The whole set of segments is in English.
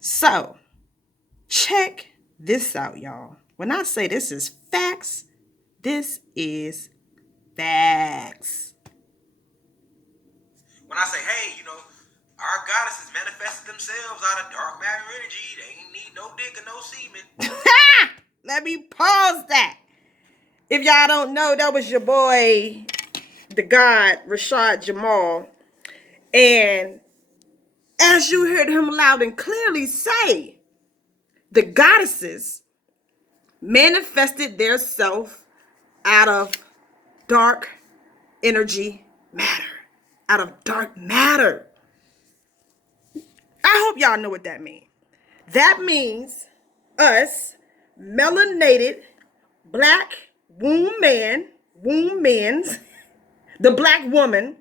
So check this out, y'all. When I say this is facts, this is facts. When I say, hey, our goddesses manifested themselves out of dark matter energy, they ain't need no dick and no semen. Let me pause that. If y'all don't know, that was your boy, the God, Rashad Jamal. And as you heard him loud and clearly say, the goddesses manifested their self out of dark energy matter. Out of dark matter. I hope y'all know what that means. That means us, melanated, black womb men's, the black woman,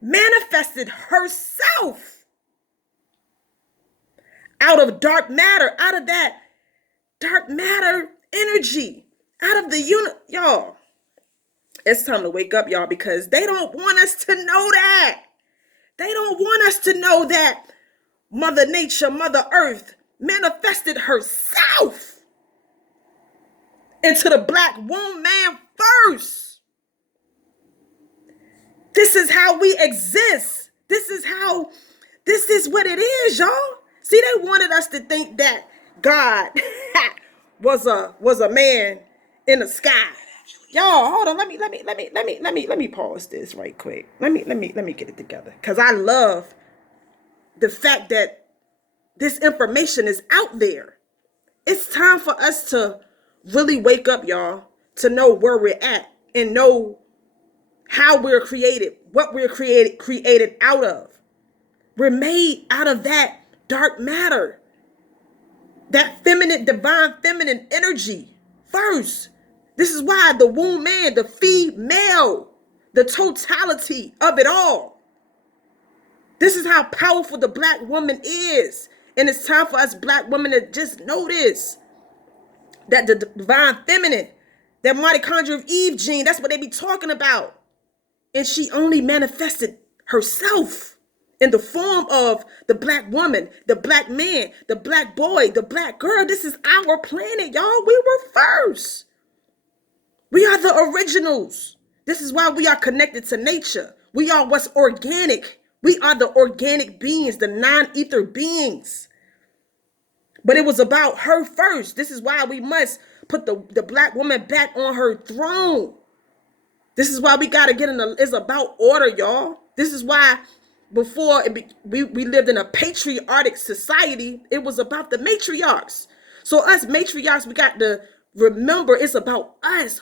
manifested herself out of dark matter, out of that dark matter energy, out of the y'all. It's time to wake up, y'all, because they don't want us to know that. They don't want us to know that Mother Nature, Mother Earth manifested herself into the black womb man first. This is how we exist. This is what it is, y'all. See, they wanted us to think that God was a man in the sky. Y'all, hold on. Let me pause this right quick. Let me get it together. Because I love the fact that this information is out there. It's time for us to really wake up, y'all, to know where we're at and know how we're created, what we're created out of. We're made out of that dark matter, that feminine, divine feminine energy first. This is why the womb man, the female, the totality of it all. This is how powerful the black woman is. And it's time for us black women to just notice that the divine feminine, that mitochondria of Eve gene, that's what they be talking about. And she only manifested herself in the form of the black woman, the black man, the black boy, the black girl. This is our planet, y'all. We were first. We are the originals. This is why we are connected to nature. We are what's organic. We are the organic beings, the non-ether beings. But it was about her first. This is why we must put the black woman back on her throne. This is why we got to it's about order, y'all. This is why before we lived in a patriarchal society, it was about the matriarchs. So us matriarchs, we got to remember it's about us